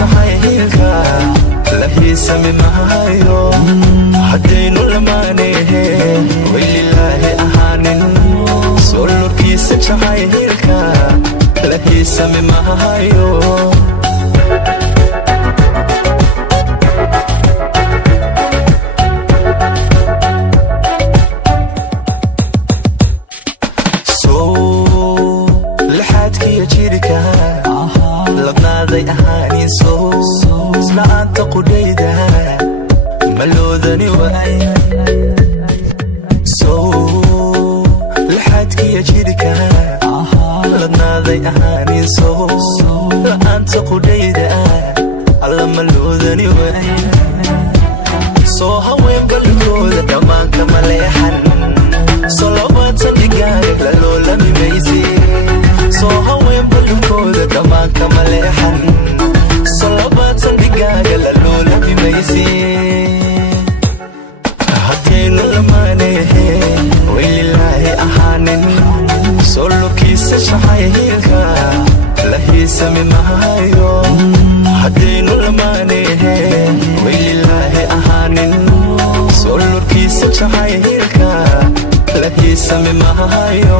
shaxayilka la hiisami mahayo haddaynu lamaanahe waylilaahi ahaanin soo lurkiisa jaxayilka la hiisami mahayo labnaaday ahaanin soo isla'aanta qudhayda maloodani waay soo laxaadkiya jirka labnaaday ahaanin soo la'aanta qudhayda alla maloodani waay soo haween balkooda dhammaanka maleexan soo labaatan dhigaaga laloola mimaysi soo haween balkooda dhammaanka maleexan soo labaatan dhigaaga laloola mimaysi haddaynu lamaanahe waylilaahi ahaanin soo lurkiisa shaxayilka la hiisami mahayo haddaynu lamaanahe waylilaahi ahaanin soo lurkiisa jaxayilka la hiisami mahayo